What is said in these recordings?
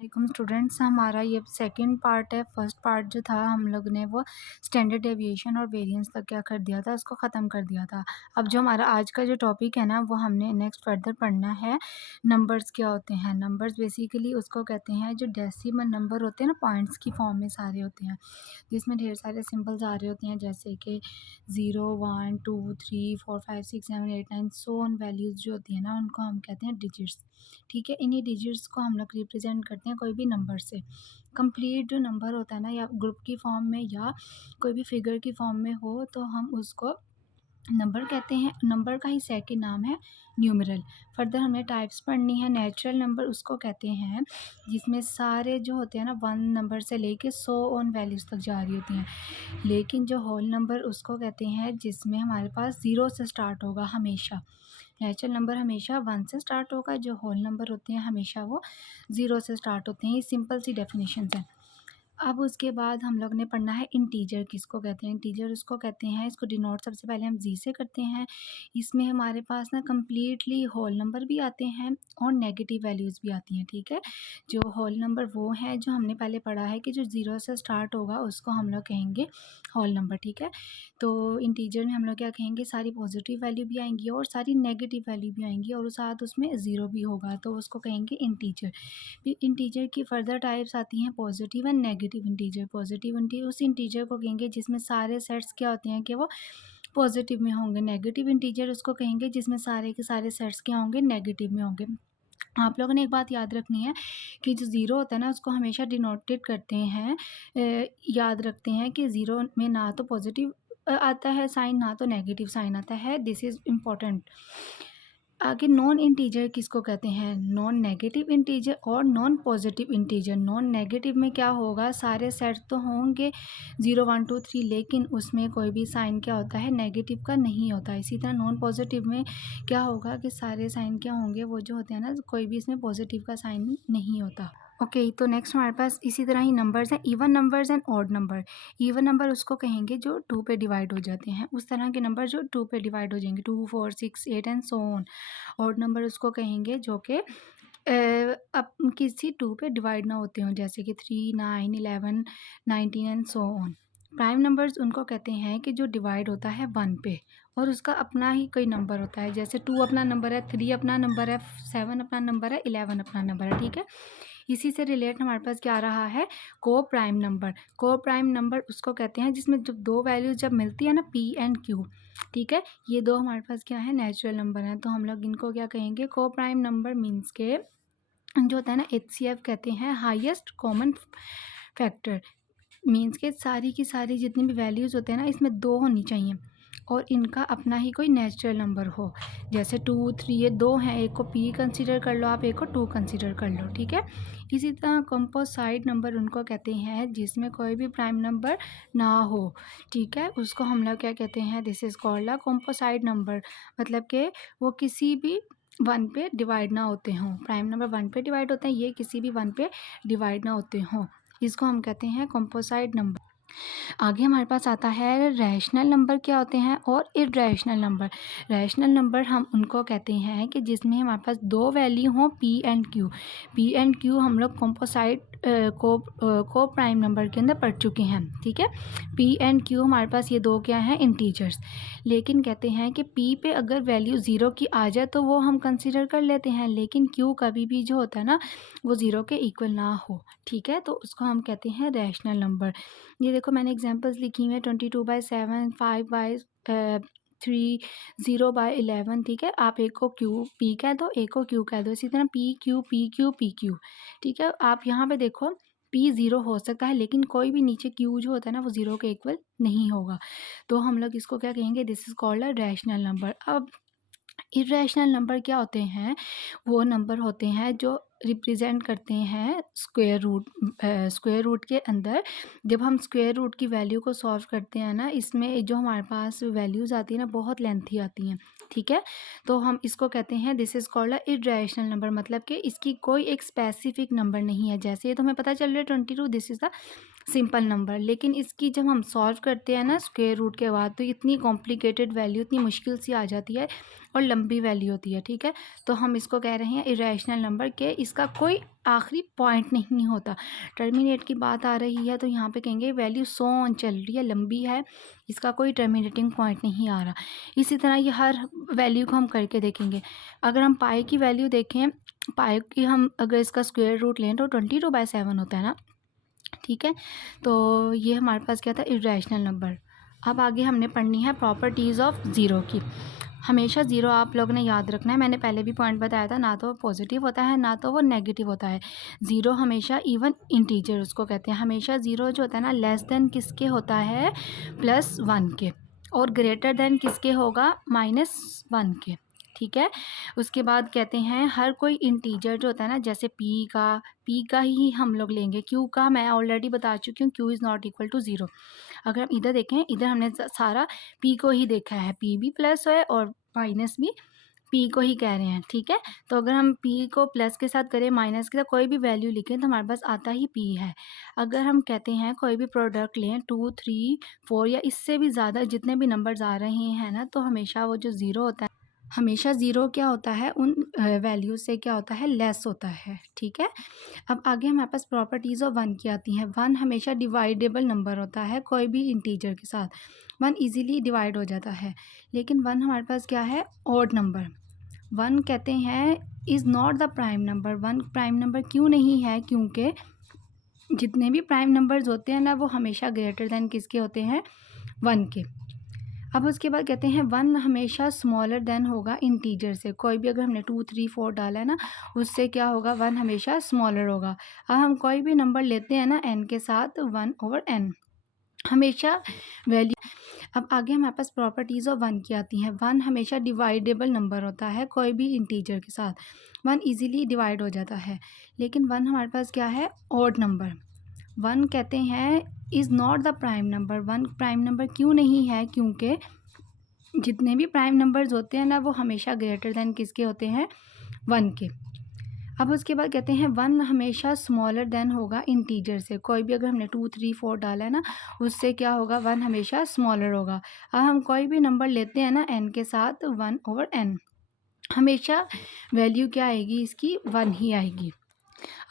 वालेकुम स्टूडेंट्स, हमारा ये सेकंड पार्ट है। फर्स्ट पार्ट जो था हम लोग ने वो स्टैंडर्ड डेविएशन और वेरिएंस तक क्या कर दिया था, उसको ख़त्म कर दिया था। अब जो हमारा आज का जो टॉपिक है ना, वो हमने नेक्स्ट फर्दर पढ़ना है। नंबर्स क्या होते हैं? नंबर्स बेसिकली उसको कहते हैं जो डेसिमल नंबर होते हैं ना, पॉइंट्स की फॉर्म में सारे होते हैं, जिसमें ढेर सारे सिंबल्स आ रहे होते हैं, जैसे कि 0 1 2 3 4 5 6 7 8 9 सो ऑन। वैल्यूज़ जो होती है ना, उनको हम कहते हैं डिजिट्स। ठीक है, इन्हीं डिजिट्स को हम लोग रिप्रेजेंट करते हैं कोई भी नंबर से। कंप्लीट जो नंबर होता है ना, या ग्रुप की फॉर्म में या कोई भी फिगर की फॉर्म में हो, तो हम उसको नंबर कहते हैं। नंबर का ही सेकंड नाम है न्यूमेरल। फर्दर हमने टाइप्स पढ़नी है। नेचुरल नंबर उसको कहते हैं जिसमें सारे जो होते हैं ना, 1 नंबर से लेके 100 ऑन वैल्यूज़ तक जा रही होती हैं। लेकिन जो होल नंबर उसको कहते हैं जिसमें हमारे पास 0 से स्टार्ट होगा हमेशा। नेचुरल नंबर हमेशा 1 से स्टार्ट होगा, जो होल नंबर होते हैं हमेशा वो 0 से स्टार्ट होते हैं। ये सिंपल सी डेफिनेशंस हैं। अब उसके बाद हम लोग ने पढ़ना है इंटीजर किसको कहते हैं। इंटीजर उसको कहते हैं, इसको डिनोट सबसे पहले हम जी से करते हैं। इसमें हमारे पास ना कम्प्लीटली होल नंबर भी आते हैं और नेगेटिव वैल्यूज़ भी आती हैं। ठीक है, जो होल नंबर वो है जो हमने पहले पढ़ा है कि जो 0 से स्टार्ट होगा उसको हम लोग कहेंगे होल नंबर। ठीक है, तो इंटीजर में हम लोग क्या कहेंगे, सारी पॉजिटिव वैल्यू भी आएंगी और सारी नेगेटिव वैल्यू भी आएंगी और साथ उसमें ज़ीरो भी होगा, तो उसको कहेंगे इंटीजर। फिर इंटीजर की फर्दर टाइप्स आती हैं positive and negative integer. Positive integer उस इंटीजर को कहेंगे जिसमें सारे सेट्स क्या होते हैं कि वो पॉजिटिव में होंगे। नेगेटिव इंटीजर उसको कहेंगे जिसमें सारे के सारे सेट्स क्या होंगे, नेगेटिव में होंगे। आप लोगों ने एक बात याद रखनी है कि जो ज़ीरो होता है ना, उसको हमेशा डिनोटेड करते हैं, याद रखते हैं कि ज़ीरो में ना तो पॉजिटिव आता है साइन, ना तो नेगेटिव साइन आता है। This is important. आगे नॉन इंटीजर किसको कहते हैं? नॉन नेगेटिव इंटीजर और non positive integer. Non negative में क्या होगा, सारे सेट तो होंगे 0 1 2 3, लेकिन उसमें कोई भी साइन क्या होता है, नेगेटिव का नहीं होता। इसी तरह नॉन पॉजिटिव में क्या होगा कि सारे साइन क्या होंगे, वो जो होते हैं ना, कोई भी इसमें पॉजिटिव का साइन नहीं होता। ओके, तो नेक्स्ट हमारे पास इसी तरह ही नंबर्स हैं, even numbers and odd number. Even number उसको कहेंगे जो 2 पे डिवाइड हो जाते हैं, उस तरह के नंबर जो 2 पे डिवाइड हो जाएंगे, 2 4 6 8 and so on. Odd number उसको कहेंगे जो कि अब किसी 2 पे डिवाइड ना होते हों, जैसे कि 3 9 11 19 and so on. Prime numbers उनको कहते हैं कि जो डिवाइड होता है 1 पे और उसका अपना ही कोई नंबर होता है, जैसे 2 अपना नंबर है, 3 अपना नंबर है, 7 अपना नंबर है, 11 अपना नंबर है। ठीक है, इसी से रिलेट हमारे पास क्या आ रहा है, को प्राइम नंबर। को प्राइम नंबर उसको कहते हैं जिसमें जब दो वैल्यूज जब मिलती है ना, पी एंड क्यू। ठीक है, ये दो हमारे पास क्या है, नेचुरल नंबर हैं, तो हम लोग इनको क्या कहेंगे, को प्राइम नंबर मीन्स के जो होता है ना, HCF कहते हैं, हाईएस्ट कॉमन फैक्टर। मीन्स के सारी की सारी जितनी भी वैल्यूज़ होते हैं ना, इसमें 2 होनी चाहिए और इनका अपना ही कोई नेचुरल नंबर हो। जैसे 2 3 ये 2 हैं, एक को P कंसीडर कर लो आप, एक को 2 कंसीडर कर लो। ठीक है, इसी तरह कंपोसाइट नंबर उनको कहते हैं जिसमें कोई भी प्राइम नंबर ना हो। ठीक है, उसको हम लोग क्या कहते हैं, this is called a composite number. मतलब कि वो किसी भी 1 पे डिवाइड ना होते हों। प्राइम नंबर 1 पे डिवाइड होते हैं, ये किसी भी 1 पे डिवाइड ना होते हों, इसको हम कहते हैं कंपोसाइट नंबर। आगे हमारे पास आता है रैशनल नंबर क्या होते हैं और इरेशनल नंबर। रैशनल नंबर हम उनको कहते हैं कि जिसमें हमारे पास 2 वैल्यू हों, P and Q। P and Q हम लोग कंपोसाइट को प्राइम नंबर के अंदर पढ़ चुके हैं। ठीक है, P एंड Q हमारे पास ये 2 क्या हैं, इंटीजर्स। लेकिन कहते हैं कि P पे अगर वैल्यू 0 की आ जाए तो वो हम कंसिडर कर लेते हैं, लेकिन Q कभी भी जो होता है ना, वो 0 के इक्वल ना हो। ठीक है, तो उसको हम कहते हैं रैशनल नंबर। ये देखो मैंने एग्जांपल्स लिखी हुई हैं, 22/7, 5/3, 0/11। ठीक है, आप एक को क्यू पी कह दो, एक को क्यू कह दो, इसी तरह P Q P Q P Q. ठीक है, आप यहाँ पे देखो पी 0 हो सकता है, लेकिन कोई भी नीचे क्यू जो होता है ना, वो 0 के इक्वल नहीं होगा, तो हम लोग इसको क्या कहेंगे, this is called a rational number. अब इरेशनल नंबर क्या होते हैं, वो नंबर होते हैं जो रिप्रेजेंट करते हैं स्क्वायर रूट। स्क्वायर रूट के अंदर जब हम स्क्वायर रूट की वैल्यू को सॉल्व करते हैं ना, इसमें जो हमारे पास वैल्यूज़ आती है ना, बहुत लेंथी आती हैं। ठीक है, तो हम इसको कहते हैं, this is called a irrational number. मतलब कि इसकी कोई एक स्पेसिफिक नंबर नहीं है। जैसे ये तो हमें पता चल रहा है 22, this is the simple number, लेकिन इसकी जब हम सॉल्व करते हैं ना स्क्वायर रूट के बाद, तो इतनी कॉम्प्लिकेटेड वैल्यू, इतनी मुश्किल सी आ जाती है और लंबी वैल्यू होती है। ठीक है, तो हम इसको कह रहे हैं इरेशनल नंबर के इसका कोई आखिरी पॉइंट नहीं होता। टर्मिनेट की बात आ रही है तो यहाँ पे कहेंगे वैल्यू सो ऑन चल रही है, लंबी है, इसका कोई टर्मिनेटिंग पॉइंट नहीं आ रहा। इसी तरह ये हर वैल्यू को हम करके देखेंगे। अगर हम पाई की वैल्यू देखें, पाई की हम अगर इसका स्क्वायर रूट लें तो 22/7 होता है ना, ठीक है। तो ये हमारे पास क्या था, इरेशनल नंबर। अब आगे हमने पढ़नी है प्रॉपर्टीज़ ऑफ ज़ीरो की। हमेशा ज़ीरो आप लोगों ने याद रखना है, मैंने पहले भी पॉइंट बताया था, ना तो वो पॉजिटिव होता है ना तो वो नेगेटिव होता है। ज़ीरो हमेशा इवन इंटीजर उसको कहते हैं। हमेशा ज़ीरो जो होता है ना लेस देन किसके होता है, +1 के, और ग्रेटर देन किसके होगा, -1 के, ठीक है। उसके बाद कहते हैं हर कोई इंटीजर जो होता है ना, जैसे पी का ही हम लोग लेंगे, क्यू का मैं ऑलरेडी बता चुकी हूँ, Q is not equal to zero. अगर हम इधर देखें, इधर हमने सारा पी को ही देखा है, पी भी प्लस है और माइनस भी पी को ही कह रहे हैं, ठीक है। तो अगर हम पी को प्लस के साथ करें, माइनस के साथ कोई भी वैल्यू लिखें तो हमारे पास आता ही पी है। अगर हम कहते हैं कोई भी प्रोडक्ट लें 2, 3, 4 या इससे भी ज़्यादा जितने भी नंबर्स आ रहे हैं ना, तो हमेशा वो जो ज़ीरो होता है, हमेशा ज़ीरो क्या होता है, उन वैल्यू से क्या होता है, लेस होता है, ठीक है। अब आगे हमारे पास प्रॉपर्टीज़ ऑफ वन की आती हैं। वन हमेशा डिवाइडेबल नंबर होता है कोई भी इंटीजर के साथ, वन इजीली डिवाइड हो जाता है। लेकिन वन हमारे पास क्या है, ऑड नंबर। वन कहते हैं is not the prime number. One prime number क्यों नहीं है, क्योंकि जितने भी प्राइम नंबर्स होते हैं ना, वो हमेशा ग्रेटर देन किसके होते हैं, 1 के। अब उसके बाद कहते हैं वन हमेशा स्मॉलर देन होगा इंटीजर से। कोई भी अगर हमने 2, 3, 4 डाला है ना, उससे क्या होगा, वन हमेशा स्मॉलर होगा। अब हम कोई भी नंबर लेते हैं ना n के साथ, 1/n हमेशा वैल्यू। अब आगे हमारे पास प्रॉपर्टीज़ ऑफ वन की आती हैं। वन हमेशा डिवाइडेबल नंबर होता है कोई भी इंटीजर के साथ, वन इजीली डिवाइड हो जाता है। लेकिन वन हमारे पास क्या है, ऑड नंबर। वन कहते हैं is not the prime number. One prime number क्यों नहीं है, क्योंकि जितने भी प्राइम नंबर्स होते हैं ना, वो हमेशा ग्रेटर देन किसके होते हैं, 1 के। अब उसके बाद कहते हैं वन हमेशा स्मॉलर देन होगा इंटीजर से। कोई भी अगर हमने 2, 3, 4 डाला है ना, उससे क्या होगा, वन हमेशा स्मॉलर होगा। अब हम कोई भी नंबर लेते हैं ना n के साथ, 1/n हमेशा वैल्यू क्या आएगी इसकी, 1 ही आएगी।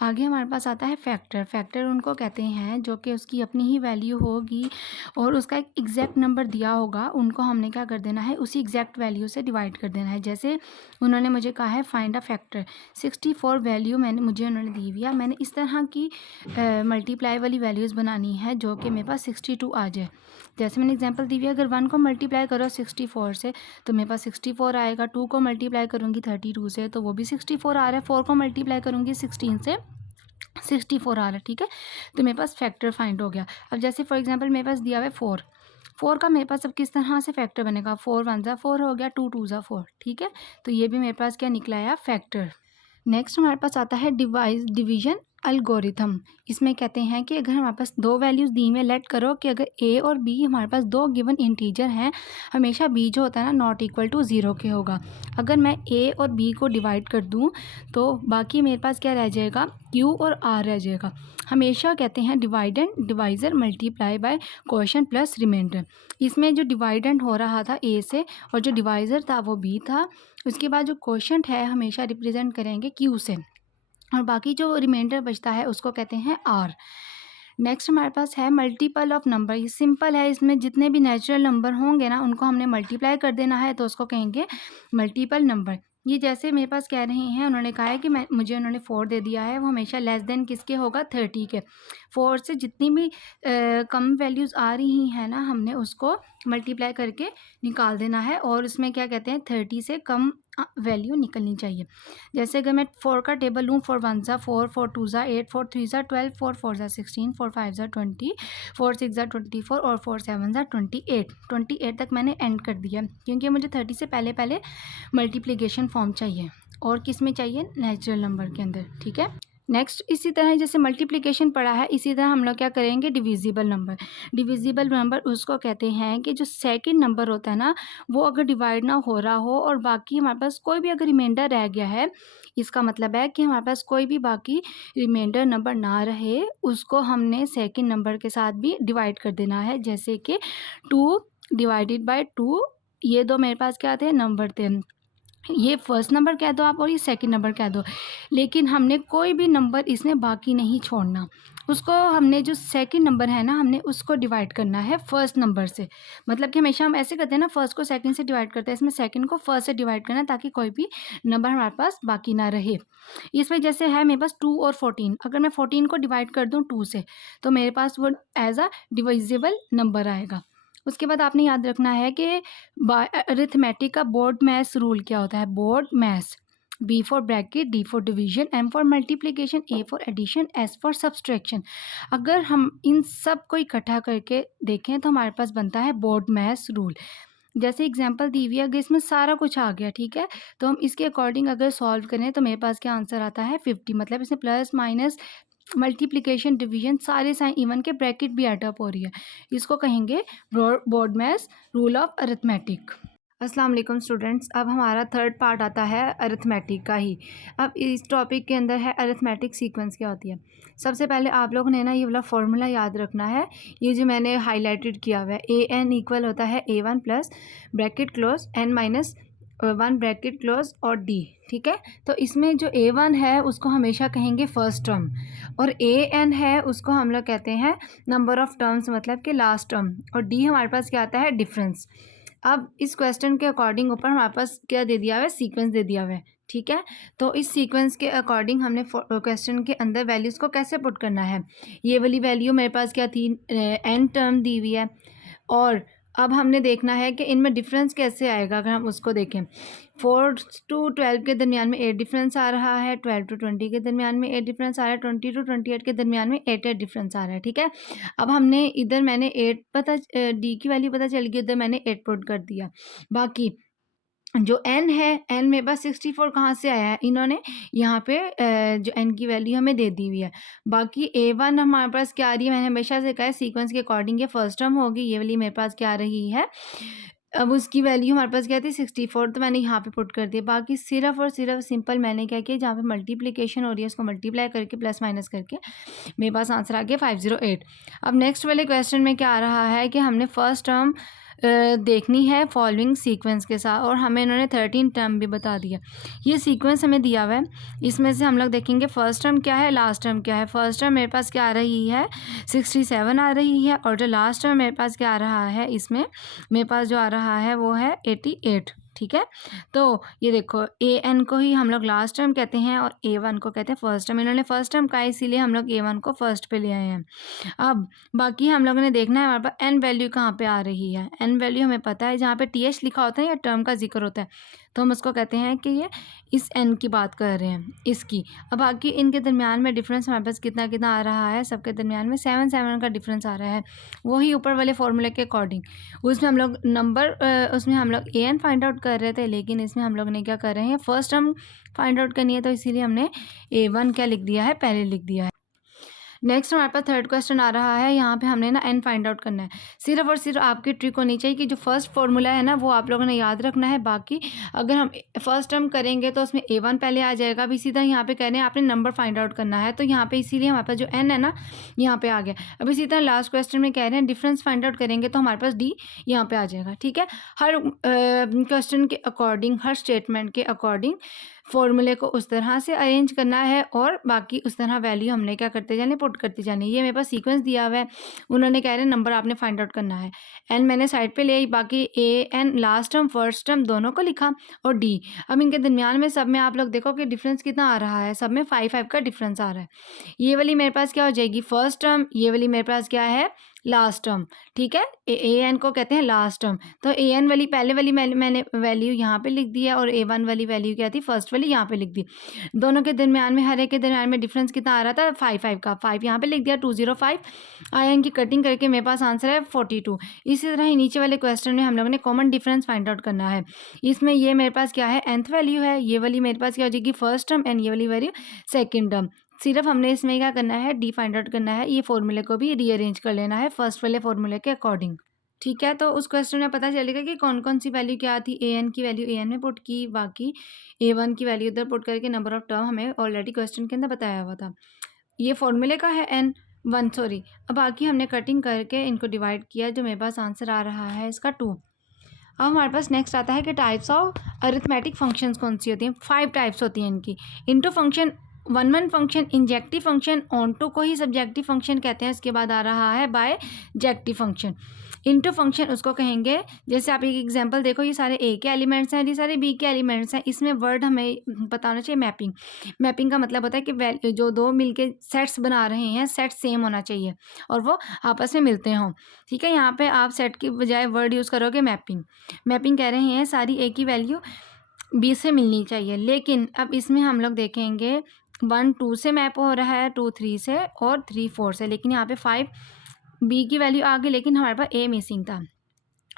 आगे हमारे पास आता है फैक्टर। फैक्टर उनको कहते हैं जो कि उसकी अपनी ही वैल्यू होगी और उसका एक एग्जैक्ट नंबर दिया होगा, उनको हमने क्या कर देना है, उसी एग्जैक्ट वैल्यू से डिवाइड कर देना है। जैसे उन्होंने मुझे कहा है फाइंड अ फैक्टर, 64 वैल्यू मुझे उन्होंने दी हुई है। मैंने इस तरह की मल्टीप्लाई वाली वैल्यूज़ बनानी है जो कि मेरे पास 62 आ जाए। जैसे मैंने एग्जांपल दी हुई है, अगर 1 को मल्टीप्लाई करो 64 से तो मेरे पास 64 आएगा। 2 को मल्टीप्लाई करूँगी 32 से तो वो भी 64 आ रहा है। 4 को मल्टीप्लाई करूँगी 16 से 64 आ रहा है, ठीक है। तो मेरे पास फैक्टर फाइंड हो गया। अब जैसे फॉर एग्जांपल मेरे पास दिया हुआ है 4, 4 का मेरे पास अब किस तरह से फैक्टर बनेगा, 4 1 ज़ा 4 हो गया, 2 2 ज़ा 4, ठीक है। तो ये भी मेरे पास क्या निकला है, फैक्टर। नेक्स्ट हमारे पास आता है डिवीजन एल्गोरिथम। इसमें कहते हैं कि अगर हमारे पास दो वैल्यूज़ दी में, लेट करो कि अगर a और b हमारे पास दो गिवन इंटीजर हैं, हमेशा b जो होता है ना नॉट इक्वल टू 0 के होगा। अगर मैं a और b को डिवाइड कर दूं तो बाकी मेरे पास क्या रह जाएगा, q और r रह जाएगा। हमेशा कहते हैं dividend divisor multiply by quotient plus remainder. इसमें जो डिवाइडेंड हो रहा था a से और जो डिवाइज़र था वो b था। उसके बाद जो क्वोशंट है हमेशा रिप्रेजेंट करेंगे q से और बाकी जो रिमाइंडर बचता है उसको कहते हैं r। नेक्स्ट हमारे पास है मल्टीपल ऑफ नंबर। ये सिंपल है, इसमें जितने भी नेचुरल नंबर होंगे ना उनको हमने मल्टीप्लाई कर देना है तो उसको कहेंगे मल्टीपल नंबर। ये जैसे मेरे पास कह रहे हैं, उन्होंने कहा है कि मुझे उन्होंने 4 दे दिया है, वो हमेशा लेस देन किसके होगा, 30 के। 4 से जितनी भी कम वैल्यूज़ आ रही हैं ना, हमने उसको मल्टीप्लाई करके निकाल देना है और उसमें क्या कहते हैं 30 से कम वैल्यू निकलनी चाहिए। जैसे अगर मैं 4 का टेबल लूँ, 4 1 ज़ा 4, 4 2 ज़ा 8, 4 3 ज़ा 12, 4 4 ज़ा 16, 4 5 ज़ा 20, 4 6 ज़ा 24 और 4 7 ज़ा 28। 28 तक मैंने एंड कर दिया क्योंकि मुझे 30 से पहले पहले मल्टीप्लिकेशन फॉर्म चाहिए और किस में चाहिए, नेचुरल नंबर के अंदर, ठीक है। नेक्स्ट इसी तरह जैसे मल्टीप्लिकेशन पढ़ा है, इसी तरह हम लोग क्या करेंगे, डिविजिबल नंबर। डिविजिबल नंबर उसको कहते हैं कि जो सेकंड नंबर होता है ना, वो अगर डिवाइड ना हो रहा हो और बाकी हमारे पास कोई भी अगर रिमाइंडर रह गया है, इसका मतलब है कि हमारे पास कोई भी बाकी रिमाइंडर नंबर ना रहे, उसको हमने सेकंड नंबर के साथ भी डिवाइड कर देना है। जैसे कि 2 डिवाइडेड बाय 2, ये दो मेरे पास क्या थे, नंबर थे। ये फर्स्ट नंबर कह दो आप और ये सेकंड नंबर कह दो, लेकिन हमने कोई भी नंबर इसमें बाकी नहीं छोड़ना। उसको हमने जो सेकंड नंबर है ना, हमने उसको डिवाइड करना है फर्स्ट नंबर से। मतलब कि हमेशा हम ऐसे करते हैं ना, फर्स्ट को सेकंड से डिवाइड करते हैं, इसमें सेकंड को फर्स्ट से डिवाइड करना है ताकि कोई भी नंबर हमारे पास बाकी ना रहे। इसमें जैसे है मेरे पास 2 और 14, अगर मैं 14 को डिवाइड कर दूँ 2 से, तो मेरे पास वो एज अ डिविजिबल नंबर आएगा। उसके बाद आपने याद रखना है कि अरिथमेटिक का बोर्ड मैथ्स रूल क्या होता है। BODMAS, B for bracket, D for division, M for multiplication, A for addition, S for subtraction. अगर हम इन सब को इकट्ठा करके देखें तो हमारे पास बनता है बोर्ड मैथ्स रूल। जैसे एग्जांपल दी हुई है, अगर इसमें सारा कुछ आ गया, ठीक है, तो हम इसके अकॉर्डिंग अगर सॉल्व करें तो मेरे पास क्या आंसर आता है 50। मतलब इसमें प्लस माइनस मल्टीप्लिकेशन डिवीजन सारे साइन इवन के ब्रैकेट भी एडअप हो रही है। इसको कहेंगे board maths rule of arithmetic. अस्सलाम वालेकुम स्टूडेंट्स, अब हमारा थर्ड पार्ट आता है अरिथमेटिक का ही। अब इस टॉपिक के अंदर है अरिथमेटिक सीक्वेंस क्या होती है। सबसे पहले आप लोगों ने ना ये वाला फॉर्मूला याद रखना है, ये जो मैंने हाईलाइटेड किया हुआ है। ए एन इक्वल होता है A1 plus bracket close n minus 1 bracket close और डी। ठीक है, तो इसमें जो A1 है उसको हमेशा कहेंगे फर्स्ट टर्म, और AN है उसको हम लोग कहते हैं नंबर ऑफ टर्म्स, मतलब कि लास्ट टर्म, और डी हमारे पास क्या आता है डिफरेंस। अब इस क्वेश्चन के अकॉर्डिंग ऊपर हमारे पास क्या दे दिया हुआ है, सीक्वेंस दे दिया हुआ है। ठीक है, तो इस सीक्वेंस के अकॉर्डिंग हमने क्वेश्चन के अंदर वैल्यूज़ को कैसे पुट करना है। ये वाली वैल्यू मेरे पास क्या थी, एन टर्म दी हुई है, और अब हमने देखना है कि इनमें डिफरेंस कैसे आएगा। अगर हम उसको देखें, 4 to 12 के दरमियान में 8 डिफरेंस आ रहा है, 12 to 20 के दरमियान में 8 डिफरेंस आ रहा है, 20 to 28 के दरमियान में 8 डिफरेंस आ रहा है। ठीक है, अब हमने इधर मैंने 8 पता डी की वैल्यू पता चल गई, उधर मैंने 8 पुट कर दिया। बाकी जो n है, n मेरे पास 64 कहाँ से आया है, इन्होंने यहाँ पे जो n की वैल्यू हमें दे दी हुई है। बाकी A1 हमारे पास क्या आ रही है, मैंने हमेशा से कहा है सीक्वेंस के अकॉर्डिंग ये फर्स्ट टर्म होगी, ये वाली मेरे पास क्या आ रही है, अब उसकी वैल्यू हमारे पास क्या थी 64, तो मैंने यहाँ पे पुट कर दिया। बाकी सिर्फ और सिर्फ सिंपल मैंने क्या किया, जहाँ पे मल्टीप्लिकेशन हो रही है उसको मल्टीप्लाई करके प्लस माइनस करके मेरे पास आंसर आ गया 508। अब नेक्स्ट वाले क्वेश्चन में क्या आ रहा है कि हमने फर्स्ट टर्म देखनी है फॉलोइंग सीक्वेंस के साथ, और हमें इन्होंने 13 टर्म भी बता दिया। ये सीक्वेंस हमें दिया हुआ है, इसमें से हम लोग देखेंगे फर्स्ट टर्म क्या है, लास्ट टर्म क्या है। फर्स्ट टर्म मेरे पास क्या आ रही है 67 आ रही है, और जो लास्ट टर्म मेरे पास क्या आ रहा है, इसमें मेरे पास जो आ रहा है वो है 88। ठीक है, तो ये देखो AN को ही हम लोग लास्ट टर्म कहते हैं और A1 को कहते हैं फर्स्ट टर्म। इन्होंने फर्स्ट टर्म कहा इसीलिए हम लोग A1 को फर्स्ट पे ले आए हैं। अब बाकी हम लोगों ने देखना है हमारे पास n वैल्यू कहाँ पे आ रही है। n वैल्यू हमें पता है, जहाँ पे TH लिखा होता है या टर्म का जिक्र होता है तो हम उसको कहते हैं कि ये इस n की बात कर रहे हैं, इसकी। अब बाकी इनके दरमियान में डिफरेंस हमारे पास कितना कितना आ रहा है, सबके दरमियान में 7 का डिफरेंस आ रहा है, वही ऊपर वाले फॉर्मूले के अकॉर्डिंग। उसमें हम लोग नंबर उसमें हम लोग AN फाइंड आउट कर रहे थे, लेकिन इसमें हम लोग ने क्या कर रहे हैं फर्स्ट टर्म फाइंड आउट करनी है, तो इसीलिए हमने A1 क्या लिख दिया है, पहले लिख दिया है। नेक्स्ट हमारे पास थर्ड क्वेश्चन आ रहा है, यहाँ पे हमने ना n फाइंड आउट करना है। सिर्फ और सिर्फ आपकी ट्रिक होनी चाहिए कि जो फर्स्ट फार्मूला है ना वो आप लोगों ने याद रखना है। बाकी अगर हम फर्स्ट टर्म करेंगे तो उसमें A1 पहले आ जाएगा। अब इसी तरह यहाँ पे कह रहे हैं आपने नंबर फाइंड आउट करना है, तो यहाँ पे इसीलिए हमारे पास जो n है ना यहाँ पे आ गया। अब इसी तरह लास्ट क्वेश्चन में कह रहे हैं डिफरेंस फाइंड आउट करेंगे तो हमारे पास D यहाँ पे आ जाएगा। ठीक है, हर क्वेश्चन के अकॉर्डिंग, हर स्टेटमेंट के अकॉर्डिंग फॉर्मूले को उस तरह से अरेंज करना है, और बाकी उस तरह वैल्यू हमने क्या करते जाने, पुट करते जाने। ये मेरे पास सीक्वेंस दिया हुआ है, उन्होंने कह रहे हैं नंबर आपने फाइंड आउट करना है। एन मैंने साइड पे ले आई, बाकी AN last term first term दोनों को लिखा, और D। अब इनके दरमियान में सब में आप लोग देखो कि डिफरेंस कितना आ रहा है, सब में 5 का डिफरेंस आ रहा है। ये वाली मेरे पास क्या हो जाएगी फर्स्ट टर्म, ये वाली मेरे पास क्या है लास्ट टर्म। ठीक है, AN को कहते हैं लास्ट टर्म, तो AN वाली पहले वाली मैंने वैल्यू यहाँ पे लिख दी है, और A1 वाली वैल्यू क्या थी फर्स्ट वाली यहाँ पे लिख दी। दोनों के दरमियान में, हर एक के दरमियान में डिफरेंस कितना आ रहा था 5 का, 5 यहाँ पे लिख दिया, 205 आया। इनकी कटिंग करके मेरे पास आंसर है 42। इसी तरह ही नीचे वाले क्वेश्चन में हम लोगों ने कॉमन डिफरेंस फाइंड आउट करना है। इसमें ये मेरे पास क्या है nth वैल्यू है, ये वाली मेरे पास क्या हो जाएगी फर्स्ट टर्म, एंड ये वाली वैल्यू सेकेंड टर्म। सिर्फ हमने इसमें क्या करना है D फाइंड आउट करना है, ये फॉर्मूले को भी रीअरेंज कर लेना है फर्स्ट वाले फॉर्मूले के अकॉर्डिंग। ठीक है, तो उस क्वेश्चन में पता चलेगा कि कौन कौन सी वैल्यू क्या थी। AN की वैल्यू AN में पुट की, बाकी A1 की वैल्यू उधर पुट करके नंबर ऑफ टर्म हमें ऑलरेडी क्वेश्चन के अंदर बताया हुआ था। ये फॉर्मूले का है N1 सॉरी। अब बाकी हमने कटिंग करके इनको डिवाइड किया, जो मेरे पास आंसर आ रहा है इसका 2। अब हमारे पास नेक्स्ट आता है कि टाइप्स ऑफ अरिथमेटिक फंक्शंस कौन सी होती हैं। 5 टाइप्स होती हैं इनकी। Into function, one one function, injective function, onto को ही सब्जेक्टिव फंक्शन कहते हैं। इसके बाद आ रहा है बायजेक्टिव फंक्शन। इनटू फंक्शन उसको कहेंगे, जैसे आप एक एग्जांपल देखो, ये सारे ए के एलिमेंट्स हैं, ये सारे बी के एलिमेंट्स हैं। इसमें वर्ड हमें पता होना चाहिए मैपिंग। मैपिंग का मतलब होता है कि जो दो मिलके सेट्स बना रहे हैं, सेट सेम होना चाहिए और वो आपस में मिलते हों। ठीक है, यहाँ पे आप सेट की बजाय वर्ड यूज़ करोगे मैपिंग। मैपिंग कह रहे हैं सारी ए की वैल्यू बी से मिलनी चाहिए। लेकिन अब इसमें हम लोग देखेंगे 1 2 से मैप हो रहा है, 2 3 से और 3 4 से। लेकिन यहाँ पे 5 बी की वैल्यू आ गई, लेकिन हमारे पास ए मिसिंग था।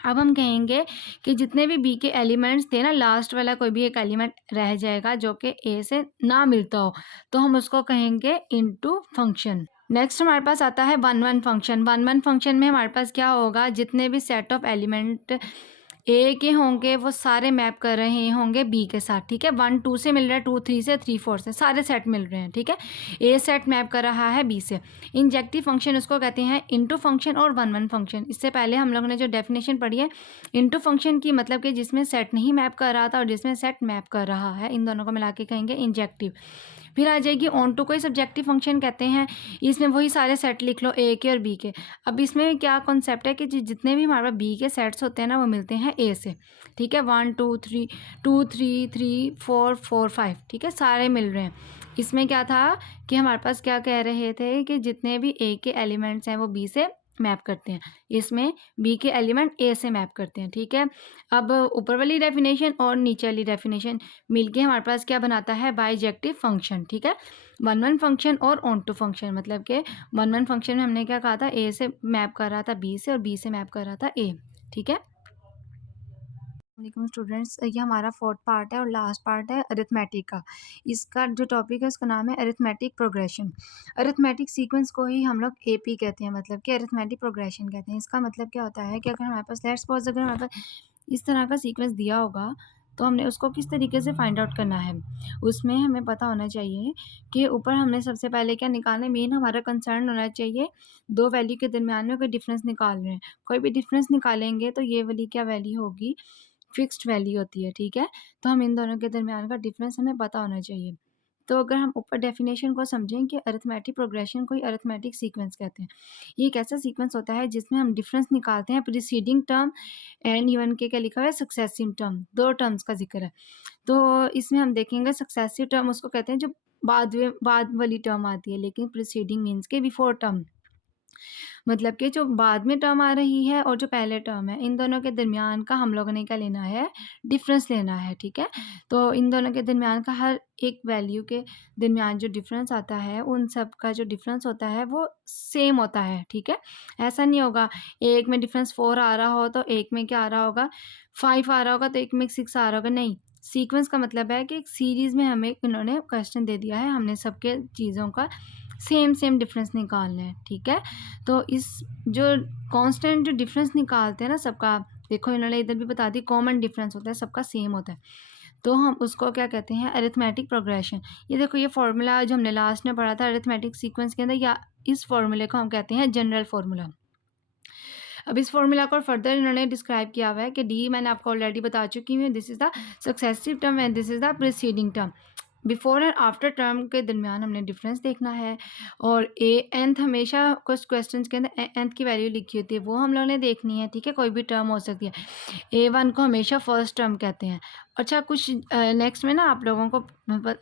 अब हम कहेंगे कि जितने भी बी के एलिमेंट्स थे ना, लास्ट वाला कोई भी एक एलिमेंट रह जाएगा जो कि ए से ना मिलता हो, तो हम उसको कहेंगे इनटू फंक्शन। नेक्स्ट हमारे पास आता है one one function. One one function में हमारे पास क्या होगा, जितने भी सेट ऑफ एलिमेंट ए के होंगे वो सारे मैप कर रहे होंगे बी के साथ। ठीक है, 1 2 से मिल रहा है, 2 3 से, 3 4 से, सारे सेट मिल रहे हैं। ठीक है, ए सेट मैप कर रहा है बी से। इंजेक्टिव फंक्शन उसको कहते हैं इनटू फंक्शन और वन वन फंक्शन। इससे पहले हम लोगों ने जो डेफिनेशन पढ़ी है इनटू फंक्शन की, मतलब कि जिसमें सेट नहीं मैप कर रहा था और जिसमें सेट मैप कर रहा है, इन दोनों को मिला के कहेंगे इंजेक्टिव। फिर आ जाएगी ऑन टू को ही सब्जेक्टिव फंक्शन कहते हैं। इसमें वही सारे सेट लिख लो ए के और बी के। अब इसमें क्या कॉन्सेप्ट है कि जितने भी हमारे बी के सेट्स होते हैं ना, वो मिलते हैं ए से। ठीक है, 1 2 3 2 3 3 4 4 5। ठीक है, सारे मिल रहे हैं। इसमें क्या था कि हमारे पास क्या कह रहे थे कि जितने भी ए के एलिमेंट्स हैं वो बी से मैप करते हैं, इसमें बी के एलिमेंट ए से मैप करते हैं। ठीक है, अब ऊपर वाली डेफिनेशन और नीचे वाली डेफिनेशन मिलके हमारे पास क्या बनाता है, बायजेक्टिव फंक्शन। ठीक है, वन वन फंक्शन और ऑन टू फंक्शन, मतलब कि वन वन फंक्शन में हमने क्या कहा था, ए से मैप कर रहा था बी से और बी से मैप कर रहा था ए। ठीक है, वालेकुम स्टूडेंट्स, ये हमारा 4th पार्ट है और लास्ट पार्ट है अरिथमेटिक का। इसका जो टॉपिक है उसका नाम है अरिथमेटिक प्रोग्रेशन। अरिथमेटिक सीक्वेंस को ही हम लोग एपी कहते हैं, मतलब कि अरिथमेटिक प्रोग्रेशन कहते हैं। इसका मतलब क्या होता है कि अगर हमारे पास लेट्स सपोज अगर हमारे पास इस तरह का सीक्वेंस दिया होगा, तो हमने उसको किस तरीके से फाइंड आउट करना है, उसमें हमें पता होना चाहिए कि ऊपर हमने सबसे पहले क्या निकालना है। मेन हमारा कंसर्न होना चाहिए दो वैल्यू के दरमियान में कोई डिफरेंस निकाल रहे हैं। कोई भी डिफरेंस निकालेंगे तो ये वाली क्या वैल्यू होगी, फिक्स्ड वैल्यू होती है। ठीक है, तो हम इन दोनों के दरमियान का डिफरेंस हमें पता होना चाहिए। तो अगर हम ऊपर डेफिनेशन को समझें कि अरिथमेटिक प्रोग्रेशन को ही अरिथमेटिक सीक्वेंस कहते हैं। ये एक ऐसा सीक्वेंस होता है जिसमें हम डिफरेंस निकालते हैं प्रीसीडिंग टर्म एंड इवन के क्या लिखा हुआ है, सक्सेसिव टर्म। दो टर्म्स का जिक्र है। तो इसमें हम देखेंगे सक्सेसिव टर्म उसको कहते हैं जो बाद वाली टर्म आती है, लेकिन प्रीसीडिंग मीन्स के बिफोर टर्म, मतलब कि जो बाद में टर्म आ रही है और जो पहले टर्म है, इन दोनों के दरमियान का हम लोगों ने क्या लेना है, डिफरेंस लेना है। ठीक है, तो इन दोनों के दरमियान का हर एक वैल्यू के दरमियान जो डिफरेंस आता है, उन सब का जो डिफरेंस होता है वो सेम होता है। ठीक है, ऐसा नहीं होगा एक में डिफरेंस 4 आ रहा हो तो एक में क्या आ रहा होगा, 5 आ रहा होगा तो एक में 6 आ रहा होगा। नहीं, सीक्वेंस का मतलब है कि एक सीरीज़ में हमें इन्होंने क्वेश्चन दे दिया है, हमने सबके चीज़ों का सेम डिफरेंस निकालना है। ठीक है, तो इस जो कांस्टेंट जो डिफरेंस निकालते हैं ना सबका, देखो इन्होंने इधर भी बता दी, कॉमन डिफरेंस होता है, सबका सेम होता है, तो हम उसको क्या कहते हैं, अरिथमेटिक प्रोग्रेशन। ये देखो ये फॉर्मूला जो हमने लास्ट में पढ़ा था अरिथमेटिक सीक्वेंस के अंदर, या इस फॉर्मूले को हम कहते हैं जनरल फार्मूला। अब इस फॉर्मूला को फर्दर इन्होंने डिस्क्राइब किया हुआ है कि डी मैंने आपको ऑलरेडी बता चुकी हूँ, this is the successive term and this is the preceding term. Before and after term के दरमियान हमने डिफरेंस देखना है, और एंथ हमेशा कुछ क्वेश्चंस के अंदर एंथ की वैल्यू लिखी होती है, वो हम लोगों ने देखनी है। ठीक है, कोई भी टर्म हो सकती है। A1 को हमेशा फर्स्ट टर्म कहते हैं। अच्छा, कुछ नेक्स्ट में ना आप लोगों को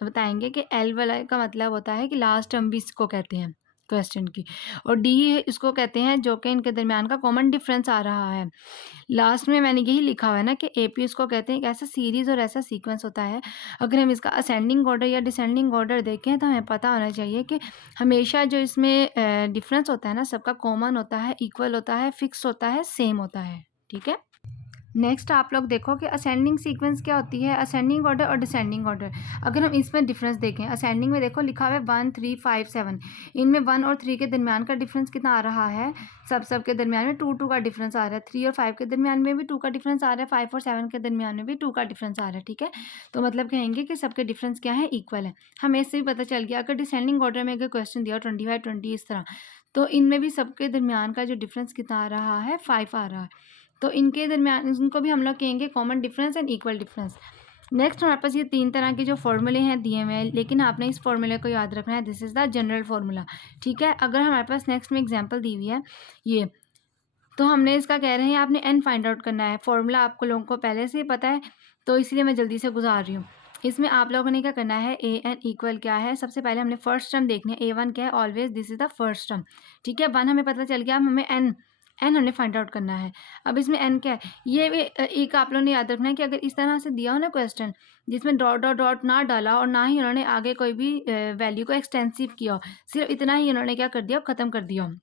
बताएंगे कि L वाला का मतलब होता है कि लास्ट टर्म भी इसको कहते हैं क्वेश्चन की, और डी इसको कहते हैं जो कि इनके दरमियान का कॉमन डिफरेंस आ रहा है। लास्ट में मैंने यही लिखा हुआ है ना कि एपी उसको कहते हैं एक ऐसा सीरीज़ और ऐसा सीक्वेंस होता है। अगर हम इसका असेंडिंग ऑर्डर या डिसेंडिंग ऑर्डर देखें तो हमें पता होना चाहिए कि हमेशा जो इसमें डिफरेंस होता है ना, सबका कॉमन होता है, इक्वल होता है, फिक्स होता है, सेम होता है। ठीक है, नेक्स्ट आप लोग देखो कि असेंडिंग सीक्वेंस क्या होती है, असेंडिंग ऑर्डर और डिसेंडिंग ऑर्डर। अगर हम इसमें डिफरेंस देखें, असेंडिंग में देखो लिखा हुआ है 1 3 5 7, इनमें 1 और 3 के दरमियान का डिफरेंस कितना आ रहा है, सब के दरमियान में 2 2 का डिफरेंस आ रहा है। 3 और 5 के दरमियान में भी 2 का डिफरेंस आ रहा है, 5 और 7 के दरमियान में भी 2 का डिफरेंस आ रहा है। ठीक है, तो मतलब कहेंगे कि सबके डिफरेंस क्या है, इक्वल है। हमें इससे भी पता चल गया अगर डिसेंडिंग ऑर्डर में अगर क्वेश्चन दिया 25 20 इस तरह, तो इनमें भी सबके दरमियान का जो डिफरेंस कितना आ रहा है, 5 आ रहा है। तो इनके दरमियान इनको भी हम लोग कहेंगे common difference and equal difference. Next हमारे पास ये 3 तरह के जो फॉर्मूले हैं दिए हुए हैं, लेकिन आपने इस फॉर्मूले को याद रखना है, this is the general formula, ठीक है। अगर हमारे पास नेक्स्ट में एग्जांपल दी हुई है ये, तो हमने इसका कह रहे हैं आपने n फाइंड आउट करना है। फॉर्मूला आपको लोगों को पहले से ही पता है, तो इसलिए मैं जल्दी से गुजार रही हूँ। इसमें आप लोगों ने क्या करना है, ए एन इक्वल क्या है, सबसे पहले हमने फर्स्ट टर्म देखनी है। A1 क्या है, always this is the first term, ठीक है। 1 हमें पता चल गया, अब हमें n हमने फाइंड आउट करना है। अब इसमें n क्या है, ये भी एक आप लोगों ने याद रखना है कि अगर इस तरह से दिया हो ना क्वेश्चन, जिसमें डॉट डॉट डॉट ना डाला और ना ही उन्होंने आगे कोई भी वैल्यू को एक्सटेंसिव किया हो, सिर्फ इतना ही उन्होंने क्या कर दिया, ख़त्म कर दिया हो।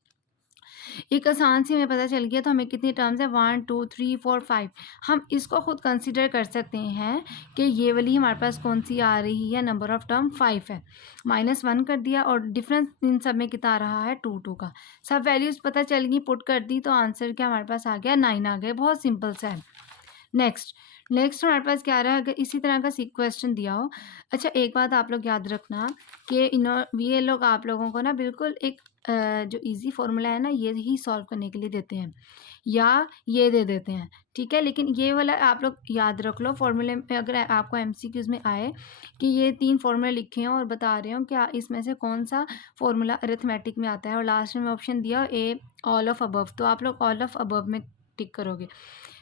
एक आसान सी हमें पता चल गया, तो हमें कितनी टर्म्स है, 1 2 3 4 5। हम इसको खुद कंसीडर कर सकते हैं कि ये वाली हमारे पास कौन सी आ रही है, नंबर ऑफ टर्म 5 है। -1 कर दिया और डिफरेंस इन सब में कितना आ रहा है, 2 2 का। सब वैल्यूज़ पता चल गई, पुट कर दी, तो आंसर क्या हमारे पास आ गया, 9 आ गया। बहुत सिंपल सा है। नेक्स्ट हमारे पास क्या आ रहा है, अगर इसी तरह का क्वेश्चन दिया हो। अच्छा, एक बात आप लोग याद रखना कि ये लोग आप लोगों को ना बिल्कुल एक जो इजी फार्मूला है ना, ये ही सॉल्व करने के लिए देते हैं या ये दे देते हैं, ठीक है। लेकिन ये वाला आप लोग याद रख लो, फार्मूले में अगर आपको एमसीक्यूज में आए कि ये 3 फार्मूले लिखे हों और बता रहे हो क्या इसमें से कौन सा फार्मूला अरिथमेटिक में आता है, और लास्ट में ऑप्शन दिया हो ए ऑल ऑफ अबव, तो आप लोग ऑल ऑफ अबव में टिक करोगे।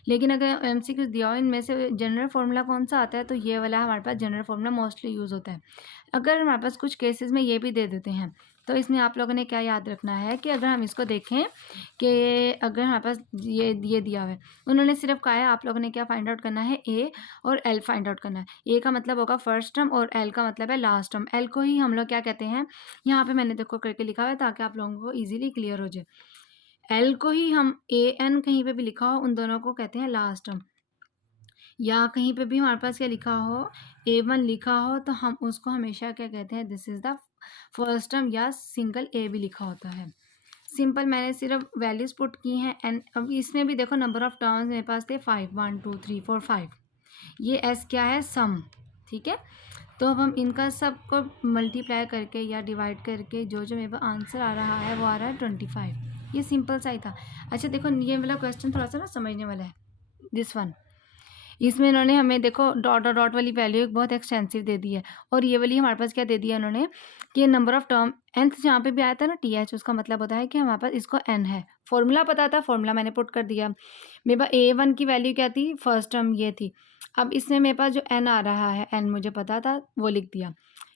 लेकिन अगर एमसीक्यूज दिया हो इनमें से जनरल फार्मूला कौन सा आता है, तो ये वाला हमारे पास जनरल फार्मूला मोस्टली यूज़ होता है। अगर हमारे पास कुछ केसेस में ये भी दे देते हैं, तो इसमें आप लोगों ने क्या याद रखना है कि अगर हम इसको देखें कि अगर हमारे पास ये दिया हुआ है, उन्होंने सिर्फ कहा है आप लोगों ने क्या फाइंड आउट करना है, ए और एल फाइंड आउट करना है। ए का मतलब होगा फर्स्ट टर्म और एल का मतलब है लास्ट टर्म। एल को ही हम लोग क्या कहते हैं, यहाँ पे मैंने देखो करके लिखा हुआ है ताकि आप लोगों को ईजिली क्लियर हो जाए। एल को ही हम ए एन कहीं पे भी लिखा हो, उन दोनों को कहते हैं लास्ट टर्म। या कहीं पे भी हमारे पास क्या लिखा हो, A1 लिखा हो, तो हम उसको हमेशा क्या कहते हैं, this is the first term, या सिंगल ए भी लिखा होता है। सिंपल मैंने सिर्फ वैल्यूज़ पुट की हैं। एंड अब इसमें भी देखो नंबर ऑफ टर्म्स मेरे पास थे 5, 1 2 3 4 5। ये एस क्या है, सम, ठीक है। तो अब हम इनका सबको मल्टीप्लाई करके या डिवाइड करके जो जो मेरे पास आंसर आ रहा है वो आ रहा है 25। ये सिंपल सा ही था। अच्छा देखो, ये वाला क्वेश्चन थोड़ा सा ना समझने वाला है, दिस वन। इसमें इन्होंने हमें देखो डॉट डॉट डॉट वाली वैल्यू एक बहुत एक्सटेंसिव दे दी है, और ये वाली हमारे पास क्या दे दिया इन्होंने कि नंबर ऑफ टर्म nth जहाँ पे भी आया था ना th, उसका मतलब होता है कि हमारे पास इसको n है। फॉर्मूला पता था, फॉर्मूला मैंने पुट कर दिया। मेरे पास A1 की वैल्यू क्या थी, फर्स्ट टर्म ये थी। अब इसमें मेरे पास जो n आ रहा है, n मुझे पता था, वो लिख दिया।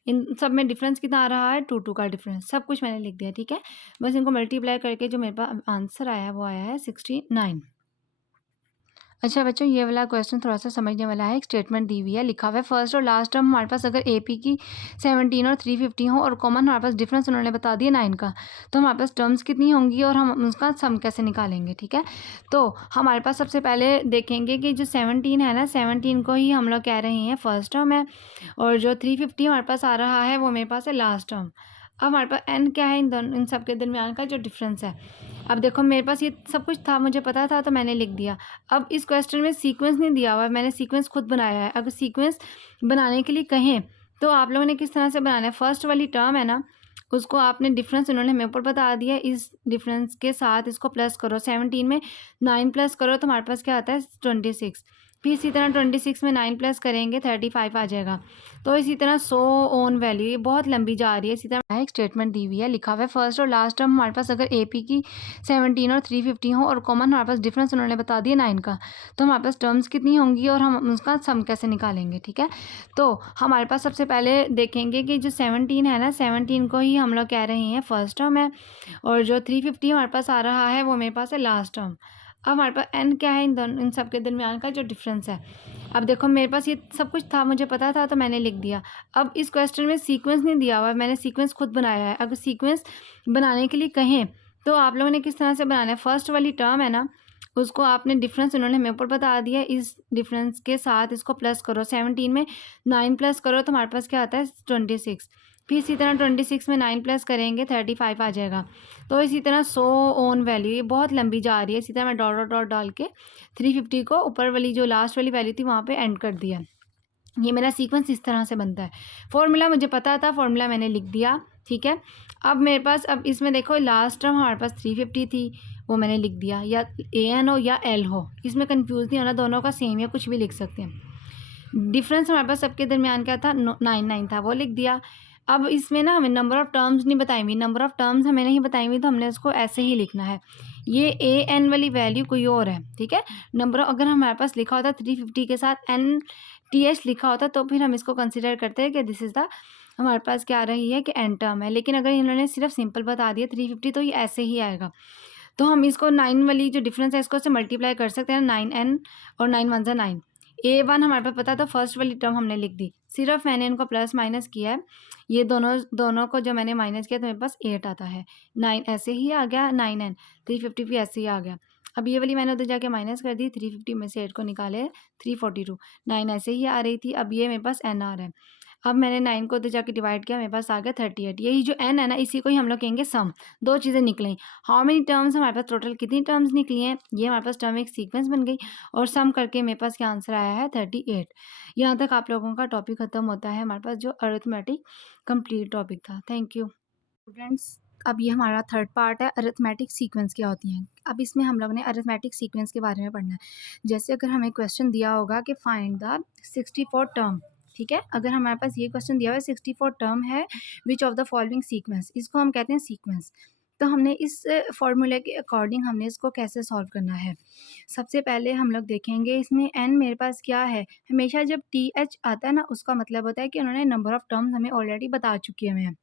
इन सब में डिफरेंस कितना आ रहा है, 2 2 का डिफरेंस, सब कुछ मैंने लिख दिया, ठीक है। बस इनको मल्टीप्लाई करके जो मेरे पास आंसर आया वो आया है 69। अच्छा बच्चों, ये वाला क्वेश्चन थोड़ा सा समझने वाला है। एक स्टेटमेंट दी हुई है, लिखा हुआ है फर्स्ट और लास्ट टर्म हमारे पास अगर AP की 17 और 350 हो और कॉमन हमारे पास डिफरेंस उन्होंने बता दिया 9 का, तो हमारे पास टर्म्स कितनी होंगी और हम उसका सम कैसे निकालेंगे, ठीक है। तो हमारे पास सबसे पहले देखेंगे कि जो 17 है ना, 17 को ही हम लोग कह रहे हैं फर्स्ट टर्म है, और जो 350 हमारे पास आ रहा है वो मेरे पास है लास्ट टर्म। अब हमारे पास n क्या है, इन सब के दरमियान का जो डिफरेंस है। अब देखो मेरे पास ये सब कुछ था, मुझे पता था, तो मैंने लिख दिया। अब इस क्वेश्चन में सीक्वेंस नहीं दिया हुआ है, मैंने सीक्वेंस खुद बनाया है। अगर सीक्वेंस बनाने के लिए कहें तो आप लोगों ने किस तरह से बनाना है, फर्स्ट वाली टर्म है ना, उसको आपने डिफरेंस उन्होंने मेरे ऊपर बता दिया, इस डिफरेंस के साथ इसको प्लस करो। 17 में 9 प्लस करो तो हमारे पास क्या आता है, 26। फिर इसी तरह 26 में 9 प्लस करेंगे 35 आ जाएगा। तो इसी तरह सो ओन वैल्यू, ये बहुत लंबी जा रही है। इसी तरह एक स्टेटमेंट दी हुई है, लिखा हुआ है फर्स्ट और लास्ट टर्म हमारे पास अगर AP की 17 और 350 हो और कॉमन हमारे पास डिफरेंस उन्होंने बता दिया 9 का, तो हमारे पास टर्म्स कितनी होंगी और हम उसका सम कैसे निकालेंगे, ठीक है। तो हमारे पास सबसे पहले देखेंगे कि जो 17 है ना, 17 को ही हम लोग कह रहे हैं फर्स्ट टर्म है, और जो 350 हमारे पास आ रहा है वो मेरे पास है लास्ट टर्म। अब हमारे पास n क्या है, इन सब के दरमियान का जो डिफरेंस है। अब देखो मेरे पास ये सब कुछ था, मुझे पता था, तो मैंने लिख दिया। अब इस क्वेश्चन में सीक्वेंस नहीं दिया हुआ है, मैंने सीक्वेंस खुद बनाया है। अगर सीक्वेंस बनाने के लिए कहें तो आप लोगों ने किस तरह से बनाना है, फर्स्ट वाली टर्म है ना, उसको आपने डिफरेंस उन्होंने मेरे ऊपर बता दिया, इस डिफरेंस के साथ इसको प्लस करो। 17 में 9 प्लस करो तो हमारे पास क्या आता है, 26। फिर इसी तरह 26 में 9 प्लस करेंगे 35 आ जाएगा। तो इसी तरह सो ओन वैल्यू, ये बहुत लंबी जा रही है। इसी तरह मैं डॉट डॉट डॉट डाल के 350 को ऊपर वाली जो लास्ट वाली वैल्यू थी वहाँ पे एंड कर दिया। ये मेरा सीक्वेंस इस तरह से बनता है। फॉर्मूला मुझे पता था, फॉर्मूला मैंने लिख दिया, ठीक है। अब मेरे पास अब इसमें देखो लास्ट टर्म हमारे पास 350 थी, वो मैंने लिख दिया, या AN हो या L हो, इसमें कंफ्यूज नहीं होना, दोनों का सेम या कुछ भी लिख सकते हैं। डिफरेंस हमारे पास सबके दरमियान क्या था, 9 था, वो लिख दिया। अब इसमें ना हमें नंबर ऑफ़ टर्म्स नहीं बताई हुई, नंबर ऑफ़ टर्म्स हमें नहीं बताई हुई, तो हमने उसको ऐसे ही लिखना है। ये AN वाली वैल्यू कोई और है, ठीक है। नंबर अगर हमारे पास लिखा होता 350 के साथ NTH लिखा होता तो फिर हम इसको कंसिडर करते हैं कि दिस इज़ द हमारे पास क्या आ रही है कि N टर्म है। लेकिन अगर इन्होंने सिर्फ सिंपल बता दिया 350 तो ये ऐसे ही आएगा। तो हम इसको 9 वाली जो डिफरेंस है इसको इससे मल्टीप्लाई कर सकते हैं, 9N और 9 1 9। A1 हमारे पास पता था, फर्स्ट वाली टर्म हमने लिख दी, सिर्फ मैंने इनको प्लस माइनस किया है, ये दोनों को जो मैंने माइनस किया तो मेरे पास 8 आता है। 9 ऐसे ही आ गया, 9N 350 भी ऐसे ही आ गया। अब ये वाली मैंने उधर जाके माइनस कर दी, 350 में से 8 को निकाले 342, 9 ऐसे ही आ रही थी। अब ये मेरे पास N आ रहा है, अब मैंने 9 को उधर जाके डिवाइड किया, मेरे पास आ गया 38। यही जो N है ना, इसी को ही हम लोग कहेंगे सम। दो चीज़ें निकलें, हाउ मेनी टर्म्स हमारे पास टोटल कितनी टर्म्स निकली हैं, ये हमारे पास टर्म एक सीक्वेंस बन गई, और सम करके मेरे पास क्या आंसर आया है 38। यहाँ तक आप लोगों का टॉपिक ख़त्म होता है, हमारे पास जो अरिथमेटिक कंप्लीट टॉपिक था। Thank you students. अब ये हमारा थर्ड पार्ट है, अरिथमेटिक सीक्वेंस क्या होती हैं। अब इसमें हम लोग ने अरिथमेटिक सीक्वेंस के बारे में पढ़ना है। जैसे अगर हमें क्वेश्चन दिया होगा कि फाइंड द 64 टर्म, ठीक है, अगर हमारे पास ये क्वेश्चन दिया हुआ है 64 टर्म है, which of the following sequence, इसको हम कहते हैं सीक्वेंस। तो हमने इस फॉर्मूले के अकॉर्डिंग हमने इसको कैसे सॉल्व करना है। सबसे पहले हम लोग देखेंगे इसमें n मेरे पास क्या है, हमेशा जब TH आता है ना उसका मतलब होता है कि उन्होंने नंबर ऑफ़ टर्म्स हमें ऑलरेडी बता चुके हुए हैं।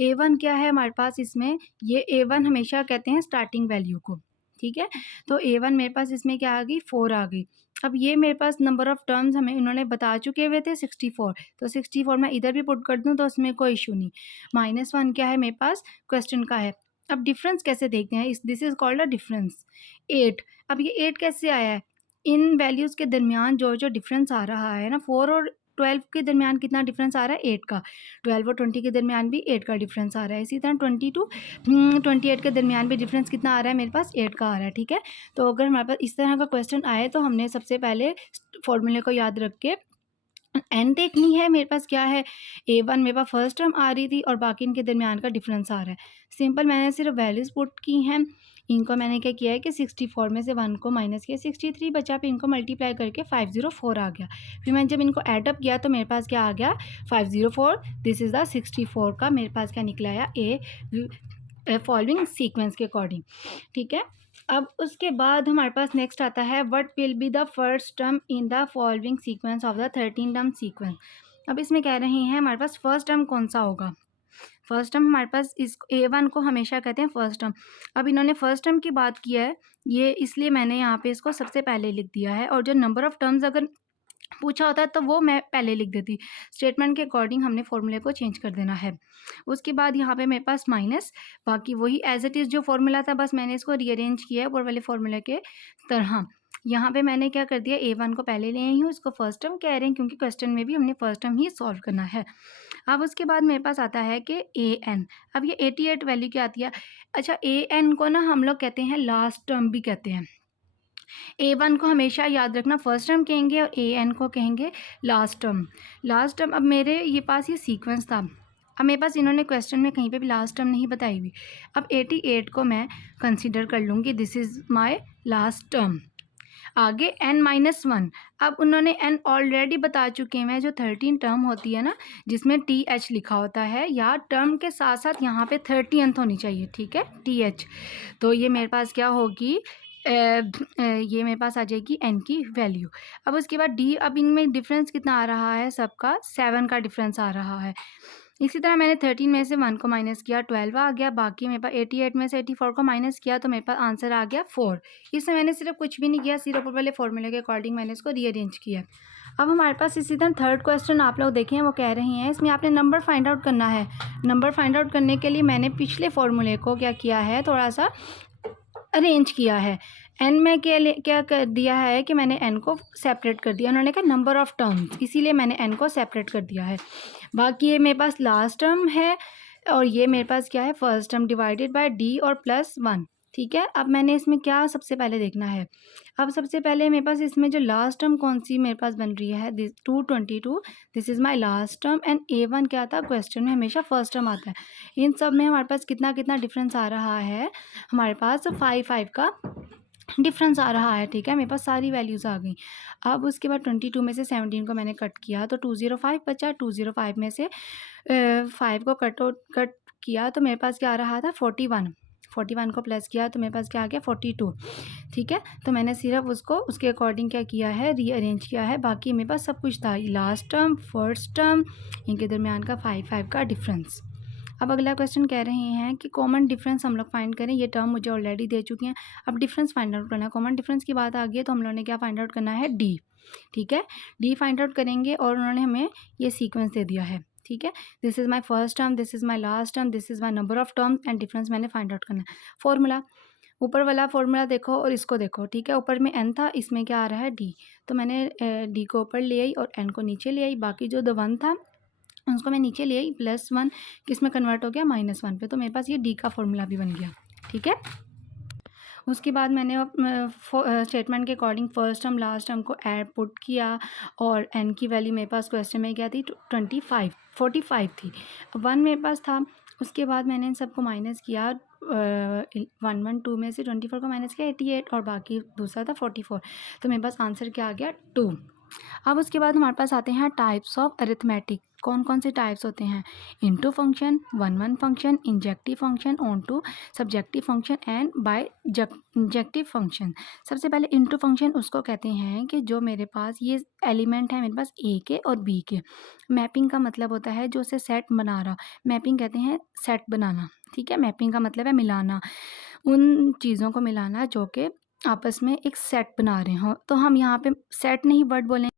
A1 क्या है हमारे पास इसमें, ये A1 हमेशा कहते हैं स्टार्टिंग वैल्यू को, ठीक है। तो A1 मेरे पास इसमें क्या आ गई, 4 आ गई। अब ये मेरे पास नंबर ऑफ़ टर्म्स हमें उन्होंने बता चुके हुए थे 64, तो 64 मैं इधर भी पुट कर दूँ तो उसमें कोई इशू नहीं। -1 क्या है मेरे पास, क्वेश्चन का है। अब डिफरेंस कैसे देखते हैं, this is called a difference. 8, अब ये 8 कैसे आया है, इन वैल्यूज़ के दरमियान जो डिफरेंस आ रहा है ना, 4 और 12 के दरमियान कितना डिफरेंस आ रहा है, 8 का। 12 और 20 के दरमियान भी 8 का डिफरेंस आ रहा है। इसी तरह 20 टू 28 के दरमियान भी डिफरेंस कितना आ रहा है मेरे पास, 8 का आ रहा है, ठीक है। तो अगर हमारे पास इस तरह का क्वेश्चन आए तो हमने सबसे पहले फॉर्मूले को याद रख के n देखनी है। मेरे पास क्या है, A1 मेरे पास फर्स्ट टर्म आ रही थी और बाकी इनके दरमियान का डिफरेंस आ रहा है। सिंपल मैंने सिर्फ वैल्यूज़ पुट की हैं, इनको मैंने क्या किया है कि 64 में से 1 को माइनस किया, 63 बचा, फिर इनको मल्टीप्लाई करके 504 आ गया। फिर मैंने जब इनको एडअप किया तो मेरे पास क्या आ गया, 504, दिस इज़ द 64 का मेरे पास क्या निकला है, ए फॉलोइंग सीक्वेंस के अकॉर्डिंग, ठीक है। अब उसके बाद हमारे पास नेक्स्ट आता है, what will be the first term in the following sequence of the 13 term sequence. अब इसमें कह रहे हैं हमारे पास फर्स्ट टर्म कौन सा होगा। फर्स्ट टर्म हमारे पास इस A1 को हमेशा कहते हैं फर्स्ट टर्म। अब इन्होंने फर्स्ट टर्म की बात की है, ये इसलिए मैंने यहाँ पे इसको सबसे पहले लिख दिया है, और जो नंबर ऑफ़ टर्म्स अगर पूछा होता है तो वो मैं पहले लिख देती। स्टेटमेंट के अकॉर्डिंग हमने फॉर्मूले को चेंज कर देना है। उसके बाद यहाँ पे मेरे पास माइनस, बाकी वही एज इट इज़ जो फॉर्मूला था, बस मैंने इसको रीअरेंज किया है ऊपर वाले फॉर्मूले के तरह। यहाँ पे मैंने क्या कर दिया, A1 को पहले ले आई हूँ, इसको फर्स्ट टर्म कह रहे हैं क्योंकि क्वेश्चन में भी हमने फर्स्ट टर्म ही सॉल्व करना है। अब उसके बाद मेरे पास आता है कि AN। अब ये 88 वैल्यू क्या आती है, अच्छा AN को ना हम लोग कहते हैं लास्ट टर्म भी कहते हैं। A1 को हमेशा याद रखना फर्स्ट टर्म कहेंगे और AN को कहेंगे लास्ट टर्म। लास्ट टर्म, अब मेरे ये पास ये सीक्वेंस था, अब मेरे पास इन्होंने क्वेश्चन में कहीं पे भी लास्ट टर्म नहीं बताई हुई। अब 88 को मैं कंसीडर कर लूँगी, this is my last term. आगे n-1, अब उन्होंने n ऑलरेडी बता चुके हैं, जो 13 टर्म होती है ना जिसमें TH लिखा होता है, या टर्म के साथ साथ यहाँ पे 30th होनी चाहिए, ठीक है, TH। तो ये मेरे पास क्या होगी, ये मेरे पास आ जाएगी n की वैल्यू। अब उसके बाद D, अब इनमें डिफरेंस कितना आ रहा है, सबका 7 का डिफरेंस आ रहा है। इसी तरह मैंने 13 में से 1 को माइनस किया, 12 आ गया, बाकी मेरे पास 88 में से 84 को माइनस किया तो मेरे पास आंसर आ गया 4। इसमें मैंने सिर्फ कुछ भी नहीं किया, सिर्फ ऊपर वाले फॉर्मूले के अकॉर्डिंग मैंने इसको रीअरेंज किया। अब हमारे पास इसी तरह थर्ड क्वेश्चन आप लोग देखें, वो कह रहे हैं इसमें आपने नंबर फाइंड आउट करना है। नंबर फाइंड आउट करने के लिए मैंने पिछले फॉर्मूले को क्या किया है, थोड़ा सा अरेंज किया है। n में क्या कर दिया है कि मैंने n को सेपरेट कर दिया, उन्होंने कहा नंबर ऑफ़ टर्म्स, इसीलिए मैंने n को सेपरेट कर दिया है। बाकी ये मेरे पास लास्ट टर्म है और ये मेरे पास क्या है, first term divided by D और +1, ठीक है। अब मैंने इसमें क्या सबसे पहले देखना है, अब सबसे पहले मेरे पास इसमें जो लास्ट टर्म कौन सी मेरे पास बन रही है, this 222, this is my last term and A1 क्या था, क्वेश्चन में हमेशा फर्स्ट टर्म आता है। इन सब में हमारे पास कितना कितना डिफरेंस आ रहा है, हमारे पास 5 का डिफरेंस आ रहा है। ठीक है, मेरे पास सारी वैल्यूज़ आ गई। अब उसके बाद 22 में से 17 को मैंने कट किया तो 205 बचा। 205 में से 5 को कट किया तो मेरे पास क्या आ रहा था, 41। 41 को प्लस किया तो मेरे पास क्या आ गया, 42। ठीक है, तो मैंने सिर्फ उसको उसके अकॉर्डिंग क्या किया है, रीअरेंज किया है। बाकी मेरे पास सब कुछ था, लास्ट टर्म, फर्स्ट टर्म, इनके दरमियान का 5 का डिफरेंस। अब अगला क्वेश्चन कह रहे हैं कि कॉमन डिफरेंस हम लोग फाइंड करें। ये टर्म मुझे ऑलरेडी दे चुके हैं, अब डिफरेंस फाइंड आउट करना है। कॉमन डिफरेंस की बात आ गई है तो हम लोगों ने क्या फाइंड आउट करना है, डी। ठीक है, डी फाइंड आउट करेंगे और उन्होंने हमें ये सीक्वेंस दे दिया है। ठीक है, this is my first term, this is my last term, this is my number of term and difference मैंने फाइंड आउट करना है। फॉर्मूला, ऊपर वाला फॉर्मूला देखो और इसको देखो। ठीक है, ऊपर में एन था, इसमें क्या आ रहा है, डी। तो मैंने डी को ऊपर ले आई और एन को नीचे ले आई। बाकी जो द वन था उसको मैं नीचे ले आई, +1 किस में कन्वर्ट हो गया, -1 पे। तो मेरे पास ये डी का फॉर्मूला भी बन गया। ठीक है, उसके बाद मैंने स्टेटमेंट के according first term last term को ऐड पुट किया और एन की वैल्यू मेरे पास क्वेश्चन में क्या थी, 45 थी। 1 मेरे पास था। उसके बाद मैंने इन सबको माइनस किया, 112 में से 24 को माइनस किया 88 और बाकी दूसरा था 44। तो मेरे पास आंसर क्या आ गया, 2। अब उसके बाद हमारे पास आते हैं टाइप्स ऑफ अरिथमेटिक। कौन कौन से टाइप्स होते हैं, into function, one one function, injective function, onto, surjective function and bijective function. सबसे पहले इनटू फंक्शन उसको कहते हैं कि जो मेरे पास ये एलिमेंट है मेरे पास ए के और बी के, मैपिंग का मतलब होता है जो उसे सेट बना रहा, मैपिंग कहते हैं सेट बनाना। ठीक है, मैपिंग का मतलब है मिलाना, उन चीज़ों को मिलाना जो कि आपस में एक सेट बना रहे हों। तो हम यहाँ पे सेट नहीं वर्ड बोलें,